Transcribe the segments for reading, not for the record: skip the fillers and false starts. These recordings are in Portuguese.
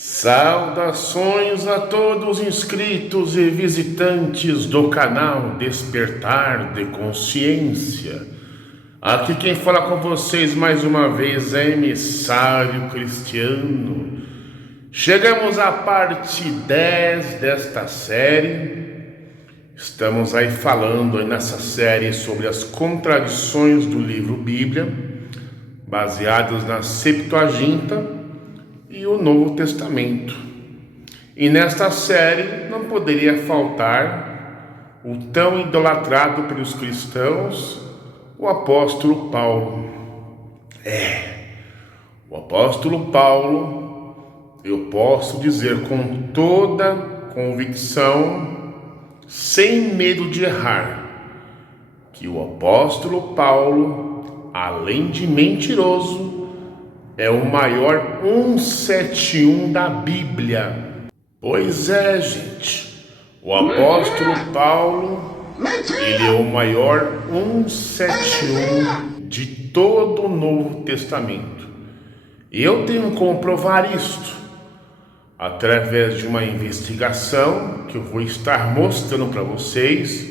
Saudações a todos inscritos e visitantes do canal Despertar de Consciência. Aqui quem fala com vocês mais uma vez é Emissário Cristiano. Chegamos à parte 10 desta série. Estamos aí falando nessa série sobre as contradições do livro Bíblia, baseadas na Septuaginta e o Novo Testamento. E nesta série não poderia faltar o tão idolatrado pelos cristãos, o apóstolo Paulo. O apóstolo Paulo, eu posso dizer com toda convicção, sem medo de errar, que o apóstolo Paulo, além de mentiroso, é o maior 171 da Bíblia. Pois é, gente. O apóstolo Paulo, ele é o maior 171 de todo o Novo Testamento. E eu tenho como provar isto através de uma investigação que eu vou estar mostrando para vocês,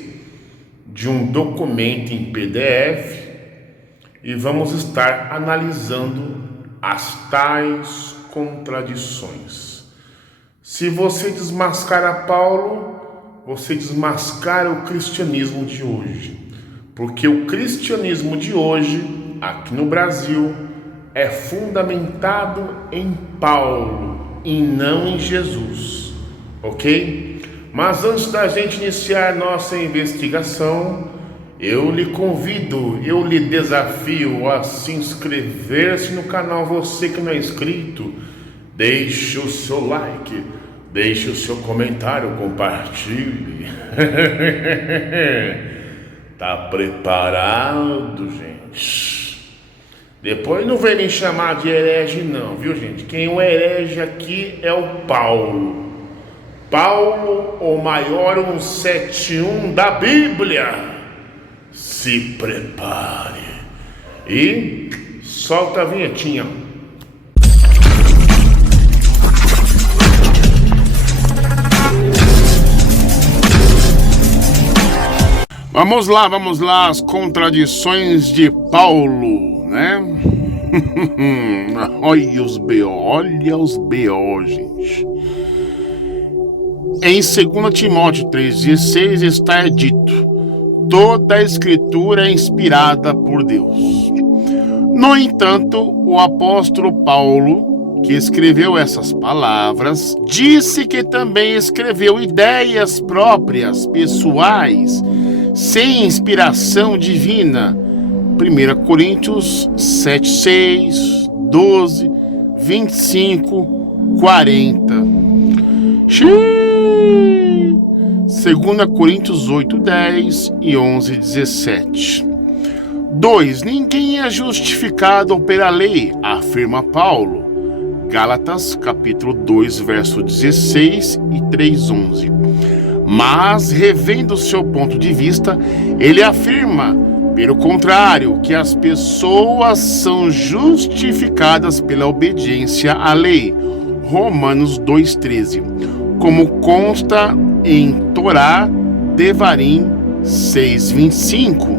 de um documento em PDF, e vamos estar analisando as tais contradições. Se você desmascara Paulo, você desmascara o cristianismo de hoje. Porque o cristianismo de hoje, aqui no Brasil, é fundamentado em Paulo e não em Jesus. Ok? Mas antes da gente iniciar nossa investigação, eu lhe convido, eu lhe desafio a se inscrever-se no canal, você que não é inscrito. Deixe o seu like, deixe o seu comentário, compartilhe. Tá preparado, gente? Depois não vem me chamar de herege não, viu, gente? Quem é o herege aqui é o Paulo. Paulo, o maior 171 da Bíblia. Se prepare e solta a vinhetinha. Vamos lá, as contradições de Paulo, né? Olha os B.O., gente. Em 2 Timóteo 3,16 está dito: toda a escritura é inspirada por Deus. No entanto, o apóstolo Paulo, que escreveu essas palavras, disse que também escreveu ideias próprias, pessoais, sem inspiração divina. 1 Coríntios 7:6, 12, 25, 40. 2 Coríntios 8:10 e 11:17. 2. Ninguém é justificado pela lei, afirma Paulo. Gálatas, capítulo 2, verso 16 e 3:11. Mas, revendo o seu ponto de vista, ele afirma, pelo contrário, que as pessoas são justificadas pela obediência à lei. Romanos 2:13. Como consta em Torá, Devarim 6:25.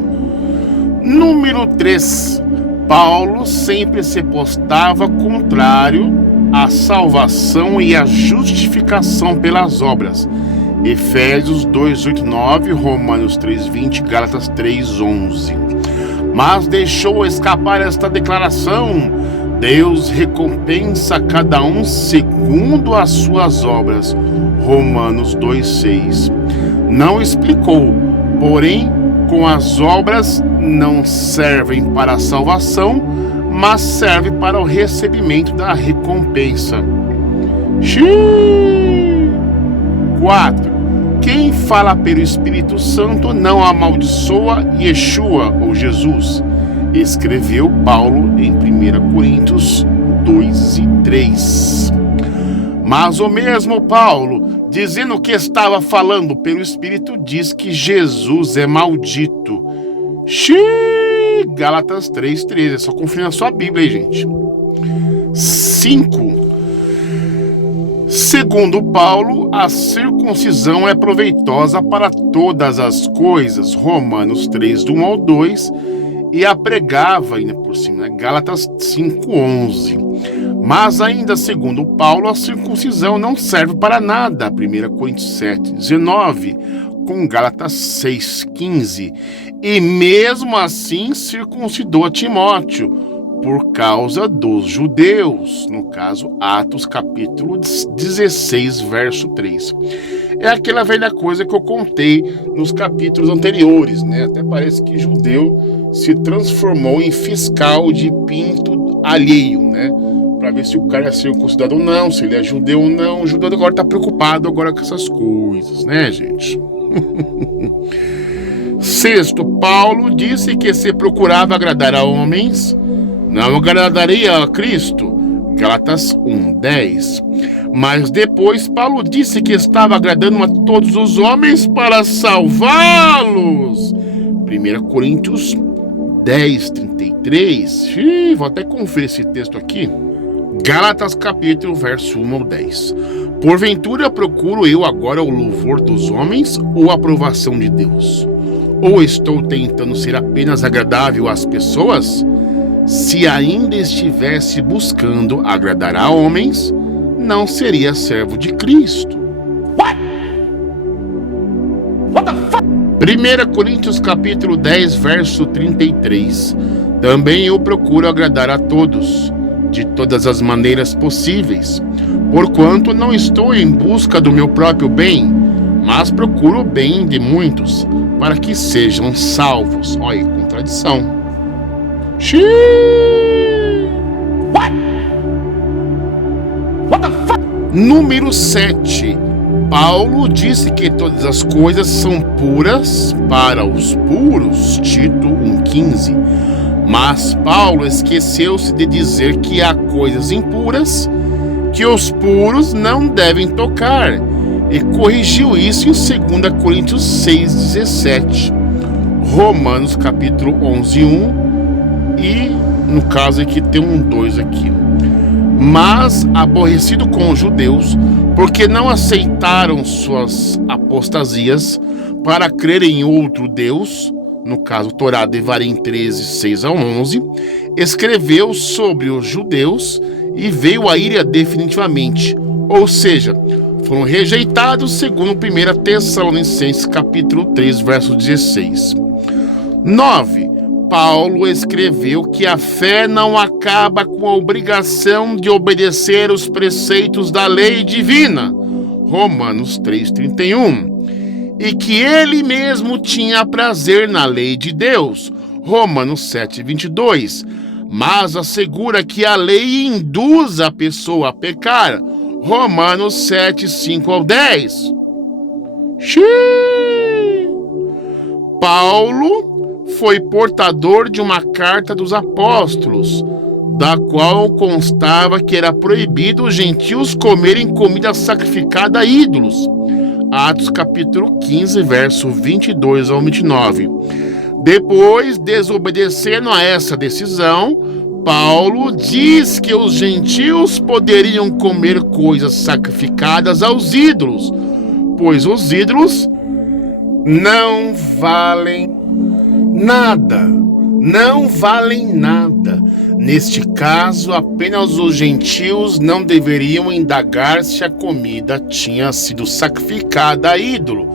Número 3. Paulo sempre se postava contrário à salvação e à justificação pelas obras. Efésios 2:8-9, Romanos 3:20, Gálatas 3:11. Mas deixou escapar esta declaração: Deus recompensa cada um segundo as suas obras. Romanos 2:6. Não explicou, porém, com as obras não servem para a salvação, mas serve para o recebimento da recompensa. 4. Quem fala pelo Espírito Santo não amaldiçoa Yeshua ou Jesus. Escreveu Paulo em 1 Coríntios 2:3. Mas o mesmo Paulo, dizendo que estava falando pelo Espírito, diz que Jesus é maldito. Gálatas 3:13. É só conferir na sua Bíblia aí, gente. 5. Segundo Paulo, a circuncisão é proveitosa para todas as coisas, Romanos 3, do 1 ao 2, e a pregava ainda por cima, Gálatas 5:11. Mas ainda segundo Paulo, a circuncisão não serve para nada, 1 Coríntios 7:19, com Gálatas 6:15. E mesmo assim circuncidou a Timóteo, por causa dos judeus, no caso Atos capítulo 16, verso 3. É aquela velha coisa que eu contei nos capítulos anteriores, né? Até parece que judeu se transformou em fiscal de pinto alheio, né? Para ver se o cara é circuncidado ou não, se ele é judeu ou não. O judeu agora tá preocupado agora com essas coisas, né, gente? Sexto, Paulo disse que se procurava agradar a homens, não agradaria a Cristo, Gálatas 1:10. Mas depois Paulo disse que estava agradando a todos os homens para salvá-los, 1 Coríntios 10:33. Vou até conferir esse texto aqui. Gálatas capítulo verso 1 ao 10. Porventura procuro eu agora o louvor dos homens ou a aprovação de Deus? Ou estou tentando ser apenas agradável às pessoas? Se ainda estivesse buscando agradar a homens, não seria servo de Cristo. What the fuck? 1 Coríntios capítulo 10, verso 33. Também eu procuro agradar a todos, de todas as maneiras possíveis, porquanto não estou em busca do meu próprio bem, mas procuro o bem de muitos, para que sejam salvos. Olha, contradição. What the fuck? Número 7. Paulo disse que todas as coisas são puras para os puros, Tito 1:15. Mas Paulo esqueceu-se de dizer que há coisas impuras que os puros não devem tocar, e corrigiu isso em 2 Coríntios 6:17, Romanos capítulo 11:1, e no caso aqui tem um 2 aqui. Mas aborrecido com os judeus, porque não aceitaram suas apostasias para crer em outro Deus, no caso Torá Devarim 13, 6 a 11, escreveu sobre os judeus e veio a ira definitivamente, ou seja, foram rejeitados segundo 1 Tessalonicenses capítulo 3, verso 16. 9. Paulo escreveu que a fé não acaba com a obrigação de obedecer os preceitos da lei divina, Romanos 3:31, e que ele mesmo tinha prazer na lei de Deus, Romanos 7:22, mas assegura que a lei induz a pessoa a pecar, Romanos 7, 5 ao 10. Paulo foi portador de uma carta dos apóstolos, da qual constava que era proibido os gentios comerem comida sacrificada a ídolos, Atos capítulo 15, verso 22 ao 29. Depois, desobedecendo a essa decisão, Paulo diz que os gentios poderiam comer coisas sacrificadas aos ídolos, pois os ídolos não valem nada. Não valem nada. Neste caso, apenas os gentios não deveriam indagar se a comida tinha sido sacrificada a ídolo,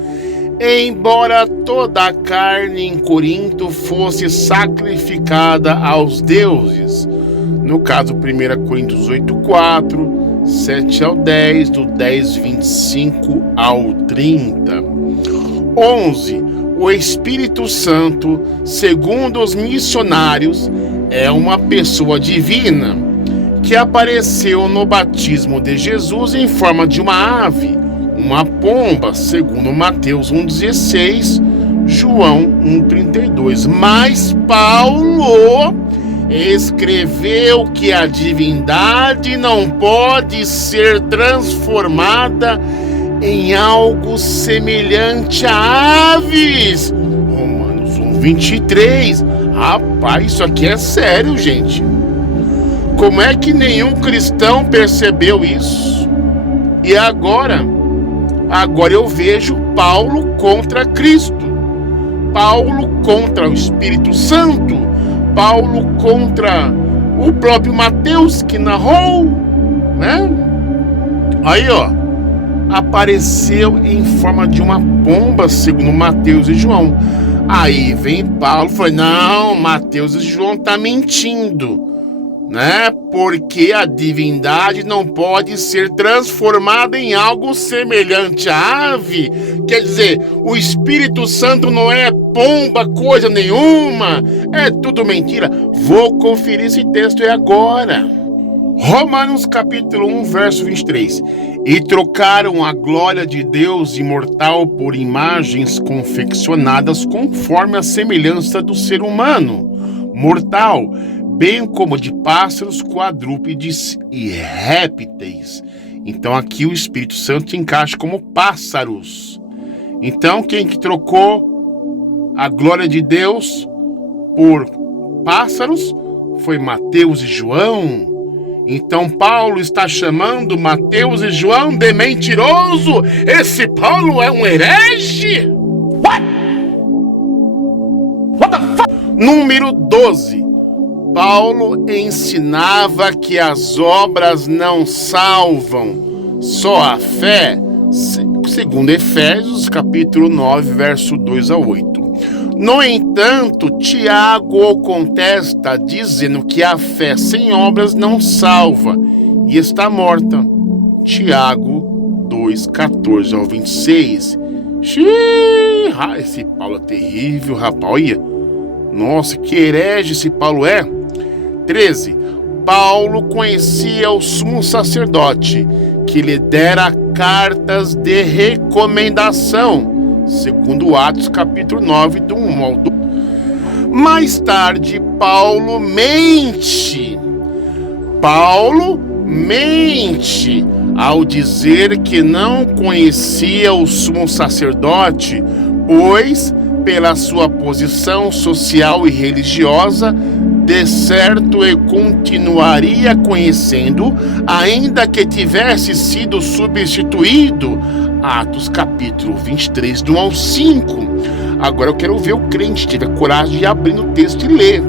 embora toda a carne em Corinto fosse sacrificada aos deuses. No caso, 1 Coríntios 8:4, 7 ao 10, do 10:25 ao 30. 11. O Espírito Santo, segundo os missionários, é uma pessoa divina que apareceu no batismo de Jesus em forma de uma ave, uma pomba, segundo Mateus 1:16, João 1:32. Mas Paulo escreveu que a divindade não pode ser transformada em algo semelhante a aves, Romanos 1:23. Rapaz, isso aqui é sério, gente. Como é que nenhum cristão percebeu isso? E agora eu vejo Paulo contra Cristo, Paulo contra o Espírito Santo, Paulo contra o próprio Mateus que narrou, né? Aí, apareceu em forma de uma pomba, segundo Mateus e João. Aí vem Paulo e fala: não, Mateus e João tá mentindo, né? Porque a divindade não pode ser transformada em algo semelhante à ave. Quer dizer, o Espírito Santo não é pomba coisa nenhuma, é tudo mentira. Vou conferir esse texto agora. Romanos capítulo 1, verso 23. E trocaram a glória de Deus imortal por imagens confeccionadas conforme a semelhança do ser humano mortal, bem como de pássaros, quadrúpedes e répteis. Então aqui o Espírito Santo encaixa como pássaros. Então quem que trocou a glória de Deus por pássaros foi Mateus e João. Então Paulo está chamando Mateus e João de mentiroso. Esse Paulo é um herege. What the fuck? Número 12. Paulo ensinava que as obras não salvam, só a fé, segundo Efésios capítulo 9, verso 2 a 8. No entanto, Tiago o contesta, dizendo que a fé sem obras não salva e está morta. Tiago 2, 14 ao 26. Esse Paulo é terrível, rapaz. Olha. Nossa, que herege esse Paulo é. 13. Paulo conhecia o sumo sacerdote, que lhe dera cartas de recomendação, segundo Atos capítulo 9, do 1 ao 2. Mais tarde, Paulo mente ao dizer que não conhecia o sumo sacerdote, pois, pela sua posição social e religiosa, de certo e continuaria conhecendo, ainda que tivesse sido substituído. Atos capítulo 23, do 1 ao 5. Agora eu quero ver o crente ter a coragem de abrir no texto e ler.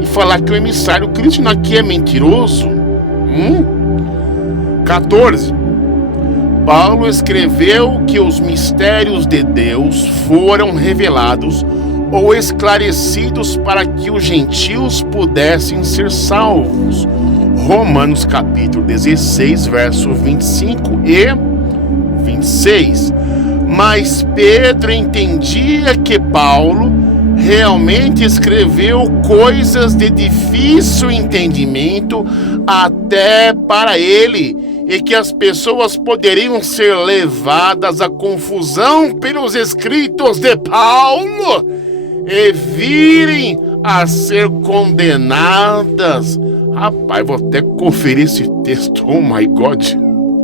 E falar que o emissário cristão aqui é mentiroso. 14. Paulo escreveu que os mistérios de Deus foram revelados ou esclarecidos para que os gentios pudessem ser salvos. Romanos capítulo 16, verso 25 e 26. Mas Pedro entendia que Paulo realmente escreveu coisas de difícil entendimento até para ele, e que as pessoas poderiam ser levadas à confusão pelos escritos de Paulo e virem a ser condenadas. Rapaz, vou até conferir esse texto. Oh my God.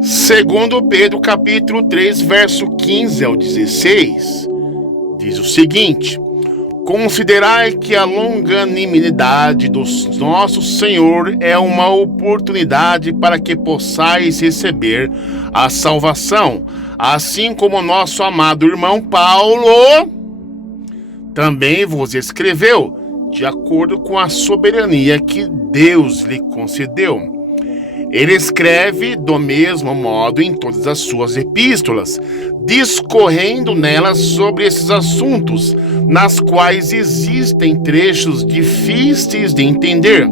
Segundo Pedro capítulo 3, verso 15 ao 16, diz o seguinte: considerai que a longanimidade do nosso Senhor é uma oportunidade para que possais receber a salvação, assim como nosso amado irmão Paulo também vos escreveu, de acordo com a soberania que Deus lhe concedeu. Ele escreve do mesmo modo em todas as suas epístolas, discorrendo nelas sobre esses assuntos, nas quais existem trechos difíceis de entender,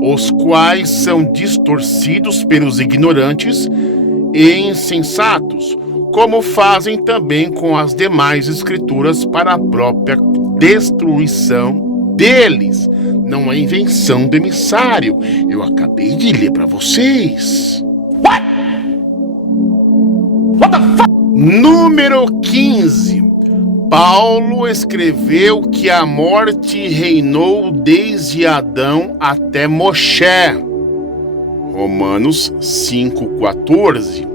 os quais são distorcidos pelos ignorantes e insensatos, como fazem também com as demais escrituras para a própria destruição deles. Não é invenção do emissário. Eu acabei de ler para vocês. What the fuck? Número 15. Paulo escreveu que a morte reinou desde Adão até Moshe. Romanos 5,14.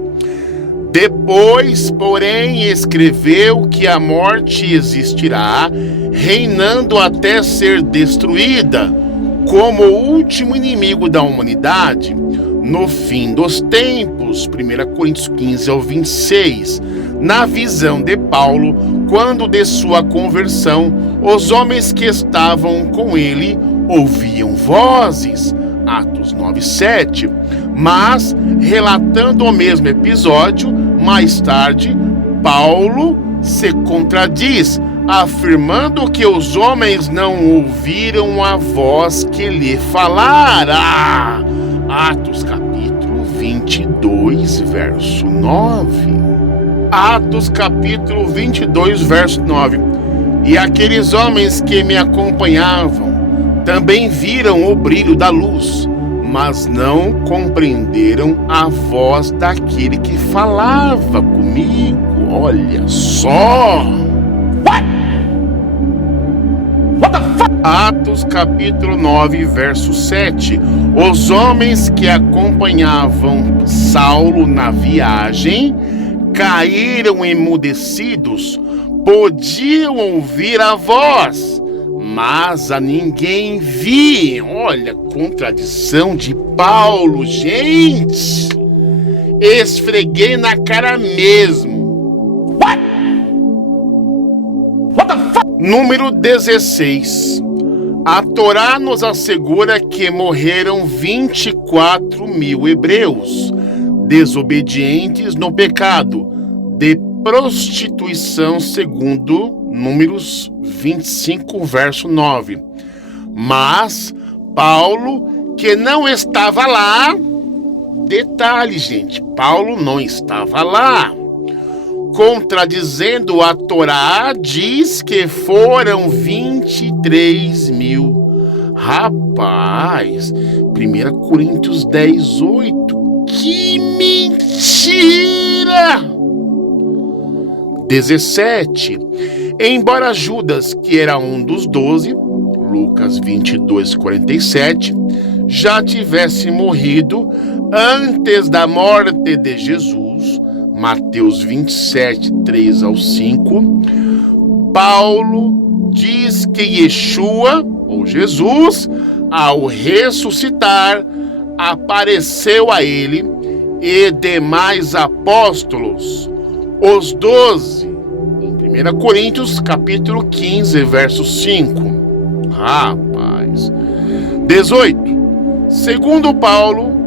Depois, porém, escreveu que a morte existirá, reinando até ser destruída, como o último inimigo da humanidade. no fim dos tempos, 1 Coríntios 15 ao 26, na visão de Paulo, quando de sua conversão, os homens que estavam com ele ouviam vozes, Atos 9:7, mas, relatando o mesmo episódio, mais tarde, Paulo se contradiz, afirmando que os homens não ouviram a voz que lhe falara. Atos capítulo 22, verso 9. Atos capítulo 22, verso 9. E aqueles homens que me acompanhavam também viram o brilho da luz, mas não compreenderam a voz daquele que falava comigo. Olha só! Atos capítulo 9, verso 7. Os homens que acompanhavam Saulo na viagem caíram emudecidos, podiam ouvir a voz, mas a ninguém vi. Olha, contradição de Paulo, gente. Esfreguei na cara mesmo. What the fuck? Número 16. A Torá nos assegura que morreram 24 mil hebreus, desobedientes no pecado de prostituição, segundo Números 25, verso 9. Mas Paulo, que não estava lá, detalhe, gente, Paulo não estava lá, contradizendo a Torá, diz que foram 23 mil. Rapaz, 1 Coríntios 10, 8. Que mentira! 17. Embora Judas, que era um dos 12, Lucas 22, 47, já tivesse morrido antes da morte de Jesus, Mateus 27, 3 ao 5, Paulo diz que Yeshua, ou Jesus, ao ressuscitar, apareceu a ele e demais apóstolos, os 12, em 1 Coríntios capítulo 15, verso 5. Rapaz. 18. Segundo Paulo,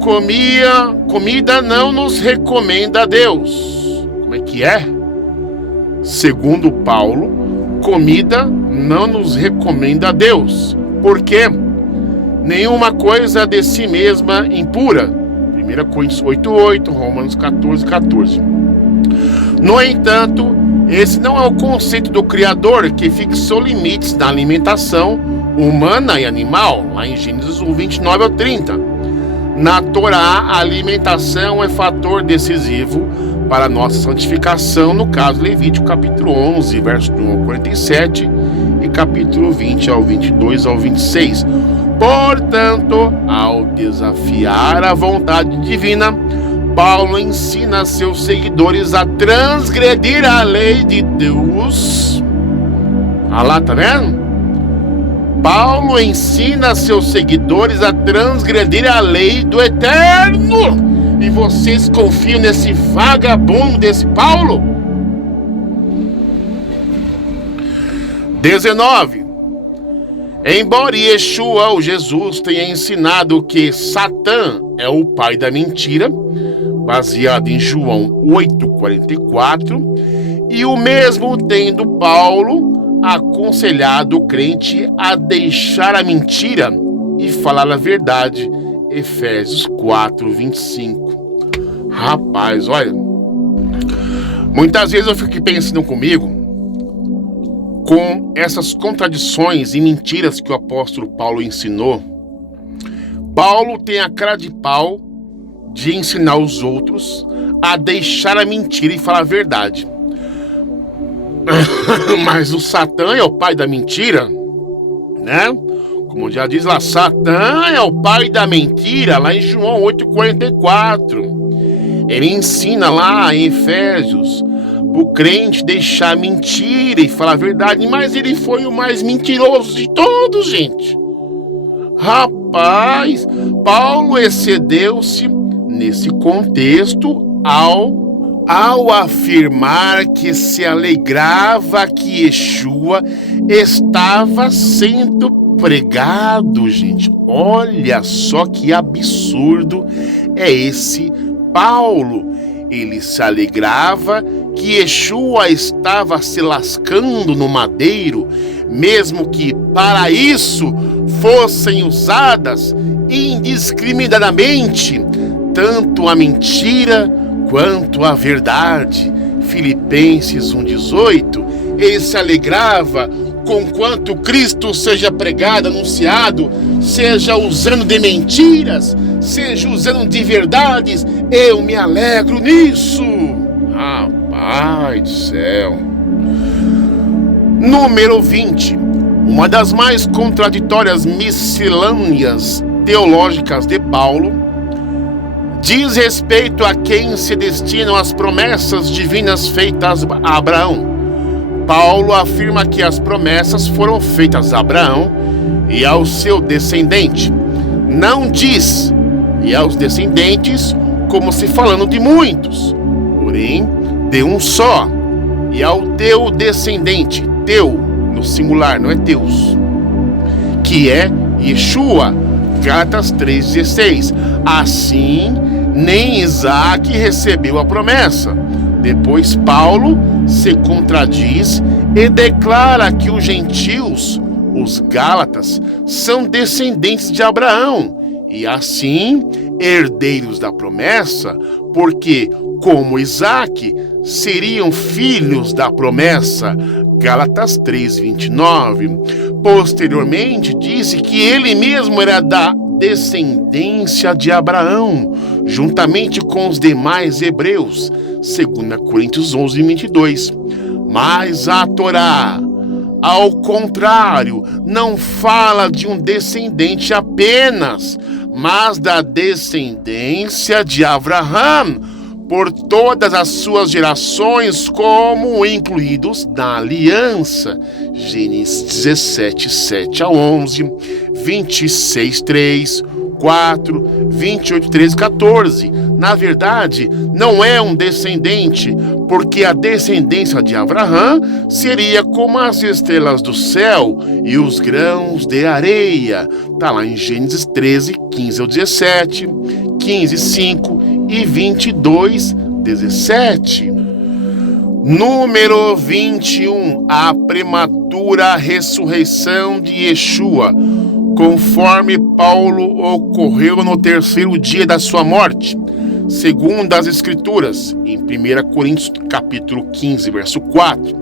comida não nos recomenda a Deus. Como é que é? Segundo Paulo, comida não nos recomenda a Deus. Por quê? Nenhuma coisa de si mesma impura. 1 Coríntios 8:8, Romanos 14:14. No entanto, esse não é o conceito do Criador, que fixou limites na alimentação humana e animal, lá em Gênesis 29 ao 30. Na Torá, a alimentação é fator decisivo para a nossa santificação, no caso Levítico capítulo 11, verso 1 ao 47 e capítulo 20 ao 22 ao 26. Portanto, ao desafiar a vontade divina, Paulo ensina seus seguidores a transgredir a lei de Deus. Ah lá, tá vendo? Paulo ensina seus seguidores a transgredir a lei do Eterno. E vocês confiam nesse vagabundo desse Paulo? 19. Embora Yeshua, ou Jesus, tenha ensinado que Satã é o pai da mentira, baseado em João 8:44, e o mesmo tendo Paulo aconselhado o crente a deixar a mentira e falar a verdade, Efésios 4:25. Rapaz, olha, muitas vezes eu fico pensando comigo, com essas contradições e mentiras que o apóstolo Paulo ensinou. Paulo tem a cara de pau de ensinar os outros a deixar a mentira e falar a verdade. Mas o Satã é o pai da mentira, né? Como já diz lá, Satã é o pai da mentira, lá em João 8:44. Ele ensina lá em Efésios o crente deixar mentira e falar a verdade, mas ele foi o mais mentiroso de todos, gente. Rapaz, Paulo excedeu-se nesse contexto ao afirmar que se alegrava que Yeshua estava sendo pregado, gente. Olha só que absurdo é esse Paulo. Ele se alegrava que Yeshua estava se lascando no madeiro, mesmo que para isso fossem usadas indiscriminadamente tanto a mentira quanto a verdade. Filipenses 1,18. Ele se alegrava com quanto Cristo seja pregado, anunciado, seja usando de mentiras, seja usando de verdades. Eu me alegro nisso. Rapaz do céu. Número 20. Uma das mais contraditórias miscelâneas teológicas de Paulo diz respeito a quem se destinam as promessas divinas feitas a Abraão. Paulo afirma que as promessas foram feitas a Abraão e ao seu descendente. Não diz e aos descendentes como se falando de muitos, porém de um só, e ao teu descendente, teu no singular, não é teus, que é Yeshua. Gálatas 3,16. Assim, nem Isaac recebeu a promessa. Depois Paulo se contradiz e declara que os gentios, os gálatas, são descendentes de Abraão e assim herdeiros da promessa, porque, como Isaac, seriam filhos da promessa. Gálatas 3,29. Posteriormente disse que ele mesmo era da descendência de Abraão, juntamente com os demais hebreus. 2 Coríntios 11:22. Mas a Torá, ao contrário, não fala de um descendente apenas, mas da descendência de Abraão, por todas as suas gerações, como incluídos na aliança. Gênesis 17, 7 a 11, 26, 3, 4, 28, 13, 14. Na verdade, não é um descendente, porque a descendência de Abraão seria como as estrelas do céu e os grãos de areia. Está lá em Gênesis 13, 15 ao 17, 15, 5 e 22, 17. Número 21. A prematura ressurreição de Yeshua, conforme Paulo ocorreu no terceiro dia da sua morte, segundo as Escrituras, em 1 Coríntios capítulo 15, verso 4.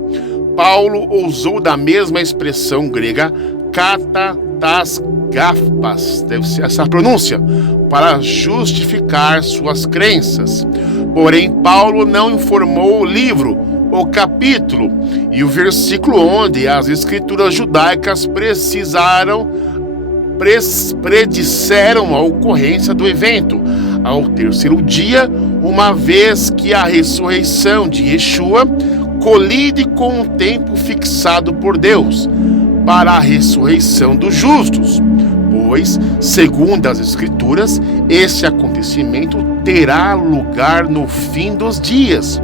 Paulo usou da mesma expressão grega katatasgafpas, deve ser essa a pronúncia, para justificar suas crenças. Porém, Paulo não informou o livro, o capítulo e o versículo onde as escrituras judaicas predisseram a ocorrência do evento ao terceiro dia, uma vez que a ressurreição de Yeshua colide com o tempo fixado por Deus para a ressurreição dos justos, pois, segundo as Escrituras, esse acontecimento terá lugar no fim dos dias,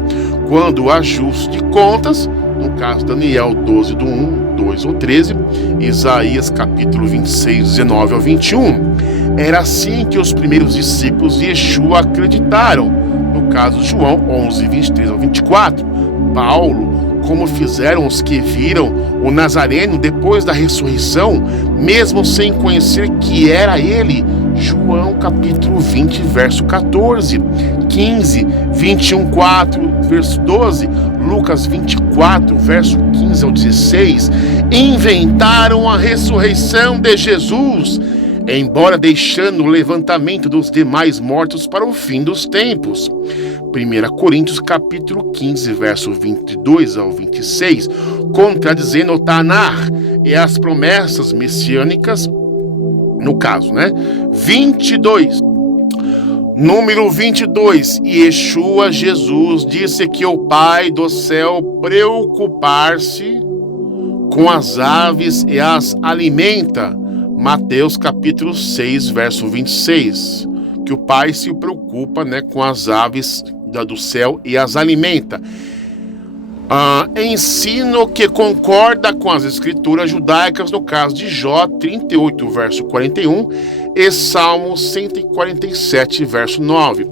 quando o ajuste de contas, no caso Daniel 12, do 1, 2 ou 13, Isaías capítulo 26, 19 ao 21. Era assim que os primeiros discípulos de Yeshua acreditaram, no caso João 11, 23 ao 24. Paulo, como fizeram os que viram o Nazareno depois da ressurreição, mesmo sem conhecer que era ele. João capítulo 20, verso 14, 15, 21, 4, verso 12, Lucas 24, verso 15 ao 16, inventaram a ressurreição de Jesus, embora deixando o levantamento dos demais mortos para o fim dos tempos. 1 Coríntios capítulo 15, verso 22 ao 26, contradizendo o Tanar e as promessas messiânicas, no caso, 22. Número 22. Yeshua Jesus disse que o Pai do céu preocupar-se com as aves e as alimenta, Mateus capítulo 6, verso 26, que o Pai se preocupa, né, com as aves do céu e as alimenta. Ensino que concorda com as escrituras judaicas no caso de Jó 38, verso 41 e Salmo 147, verso 9.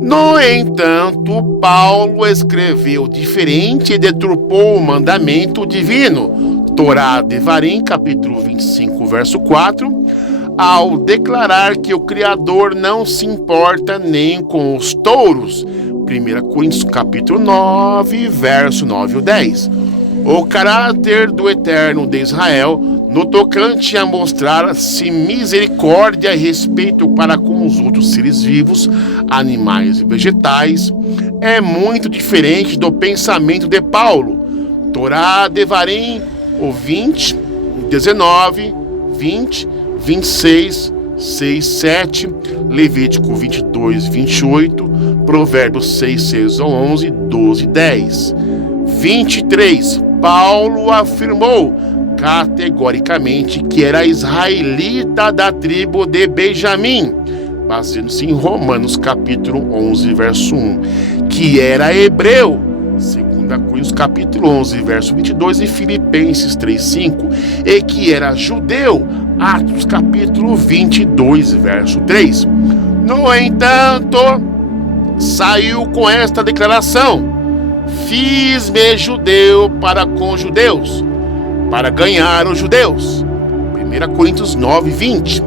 No entanto, Paulo escreveu diferente e deturpou o mandamento divino, Torá Devarim, capítulo 25, verso 4, ao declarar que o Criador não se importa nem com os touros, 1 Coríntios capítulo 9, verso 9 e 10. O caráter do Eterno de Israel, no tocante a mostrar-se misericórdia e respeito para com os outros seres vivos, animais e vegetais, é muito diferente do pensamento de Paulo. Torá Devarim, o 20, 19, 20, 26, 6, 7, Levítico 22, 28, Provérbios 6, 6 ao 11, 12, 10. 23. Paulo afirmou categoricamente que era israelita da tribo de Benjamim, baseando-se em Romanos capítulo 11, verso 1, que era hebreu, 2 Coríntios capítulo 11, verso 22 e Filipenses 3, 5, e que era judeu, Atos capítulo 22, verso 3. No entanto, saiu com esta declaração: fiz-me judeu para com judeus, para ganhar os judeus. 1 Coríntios 9, 20.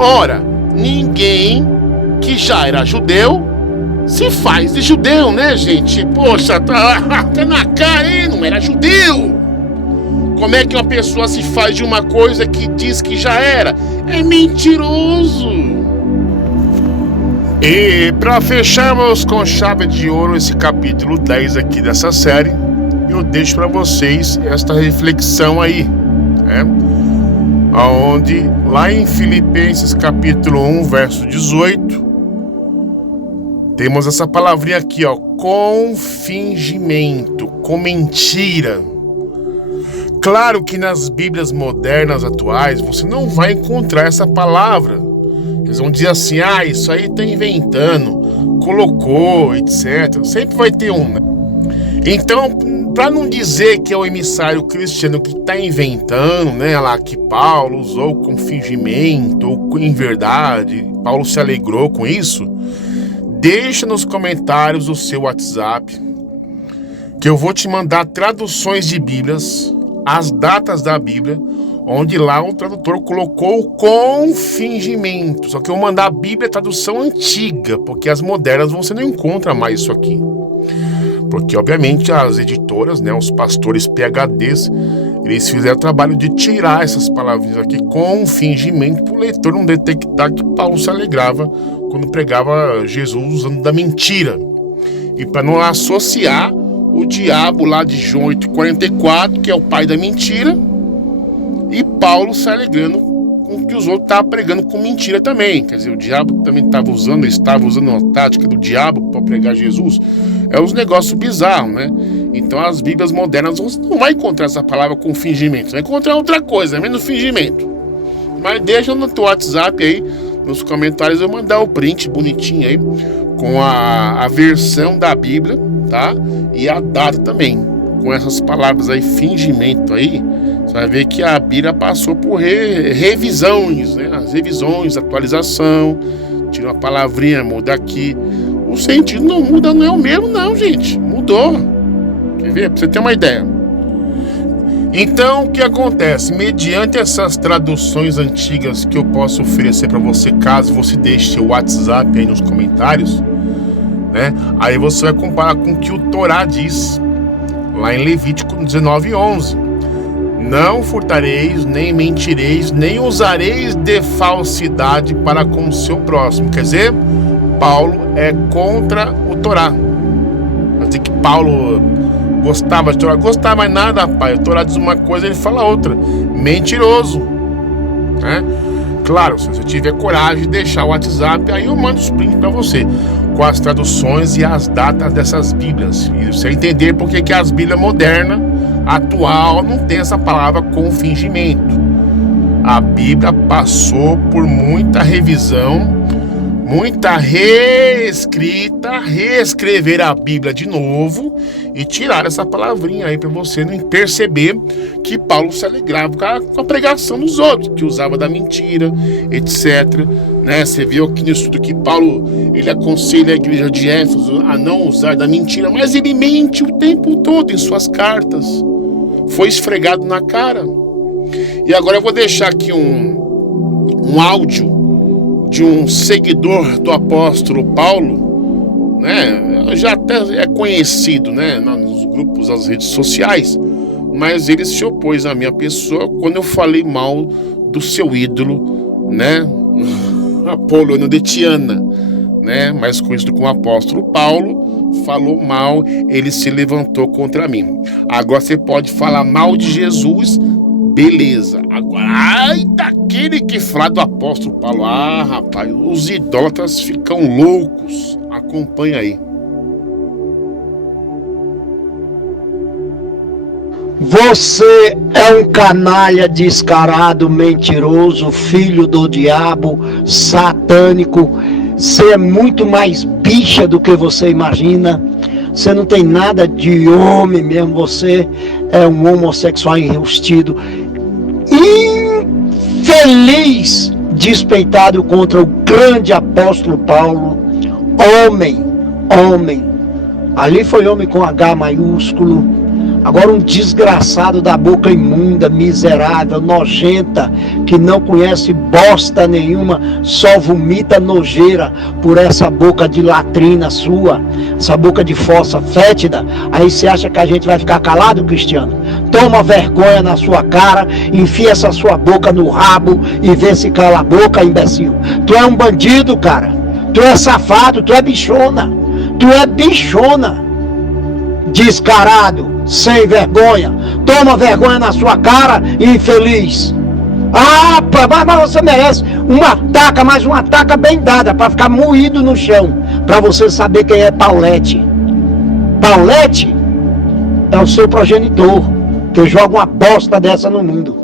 Ora, ninguém que já era judeu se faz de judeu, né, gente? Poxa, tá na cara, hein? Não era judeu. Como é que uma pessoa se faz de uma coisa que diz que já era? É mentiroso. E para fecharmos com chave de ouro esse capítulo 10 aqui dessa série, eu deixo para vocês esta reflexão aí, né? Onde lá em Filipenses capítulo 1, verso 18, temos essa palavrinha aqui, ó, com fingimento, com mentira. Claro que nas Bíblias modernas atuais você não vai encontrar essa palavra. Eles vão dizer assim: isso aí tá inventando, colocou, etc. Sempre vai ter um, né? Então, para não dizer que é o emissário cristiano que está inventando, né, lá que Paulo usou com fingimento ou em verdade, Paulo se alegrou com isso, deixa nos comentários o seu WhatsApp, que eu vou te mandar traduções de Bíblias, as datas da Bíblia, onde lá o tradutor colocou com fingimento. Só que eu vou mandar a Bíblia tradução antiga, porque as modernas você não encontra mais isso aqui. Porque, obviamente, as editoras, né, os pastores PhDs, eles fizeram o trabalho de tirar essas palavrinhas aqui com fingimento para o leitor não detectar que Paulo se alegrava quando pregava Jesus usando da mentira. E para não associar o diabo lá de João 8,44, que é o pai da mentira, e Paulo se alegrando com que os outros estavam pregando com mentira também. Quer dizer, o diabo também estava usando uma tática do diabo para pregar Jesus. É uns negócios bizarros, né? Então as Bíblias modernas você não vai encontrar essa palavra com fingimento, você vai encontrar outra coisa, menos fingimento. Mas deixa no teu WhatsApp aí, nos comentários, eu mandar o print bonitinho aí, com a versão da Bíblia, tá? E a data também, com essas palavras aí, fingimento aí. Você vai ver que a Bíblia passou por revisões, né? As revisões, atualização, tira uma palavrinha, muda aqui. O sentido não muda, não é o mesmo não, gente. Mudou. Quer ver? Pra você ter uma ideia. Então, o que acontece? Mediante essas traduções antigas que eu posso oferecer para você, caso você deixe seu WhatsApp aí nos comentários, né? Aí você vai comparar com o que o Torá diz, lá em Levítico 19:11. Não furtareis, nem mentireis, nem usareis de falsidade para com o seu próximo. Quer dizer, Paulo é contra o Torá. Quer dizer que Paulo gostava de Torá. Gostava mais nada, rapaz. O Torá diz uma coisa, ele fala outra. Mentiroso, né? Claro, se você tiver coragem de deixar o WhatsApp, aí eu mando os prints para você, com as traduções e as datas dessas Bíblias. E você entender por que as Bíblias modernas, atual, não tem essa palavra com fingimento. A Bíblia passou por muita revisão, muita reescrita, reescrever a Bíblia de novo e tirar essa palavrinha aí para você não perceber que Paulo se alegrava com a pregação dos outros, que usava da mentira, etc. Né? Você viu aqui no estudo que Paulo, ele aconselha a igreja de Éfeso a não usar da mentira, mas ele mente o tempo todo em suas cartas. Foi esfregado na cara. E agora eu vou deixar aqui um áudio de um seguidor do apóstolo Paulo, né? Já até é conhecido, né, nos grupos, nas redes sociais, mas ele se opôs à minha pessoa quando eu falei mal do seu ídolo, né, Apolônio de Tiana, né, mais conhecido como apóstolo Paulo. Falou mal, ele se levantou contra mim. Agora você pode falar mal de Jesus, beleza. Agora, ai daquele que fala do apóstolo Paulo. Ah, rapaz, os idólatras ficam loucos. Acompanha aí. Você é um canalha descarado, mentiroso, filho do diabo, satânico. Você é muito mais bicha do que você imagina. Você não tem nada de homem mesmo. Você é um homossexual enrustido, infeliz, despeitado contra o grande apóstolo Paulo. Homem. Ali foi homem com H maiúsculo. Agora um desgraçado da boca imunda, miserável, nojenta, que não conhece bosta nenhuma, só vomita nojeira por essa boca de latrina sua, essa boca de fossa fétida. Aí você acha que a gente vai ficar calado, Cristiano? Toma vergonha na sua cara, enfia essa sua boca no rabo e vê se cala a boca, imbecil. Tu é um bandido, cara. Tu é safado, tu é bichona. Descarado, sem vergonha. Toma vergonha na sua cara, infeliz. Ah, mas você merece uma taca bem dada, para ficar moído no chão, para você saber quem é Paulette. Paulette é o seu progenitor, que joga uma bosta dessa no mundo.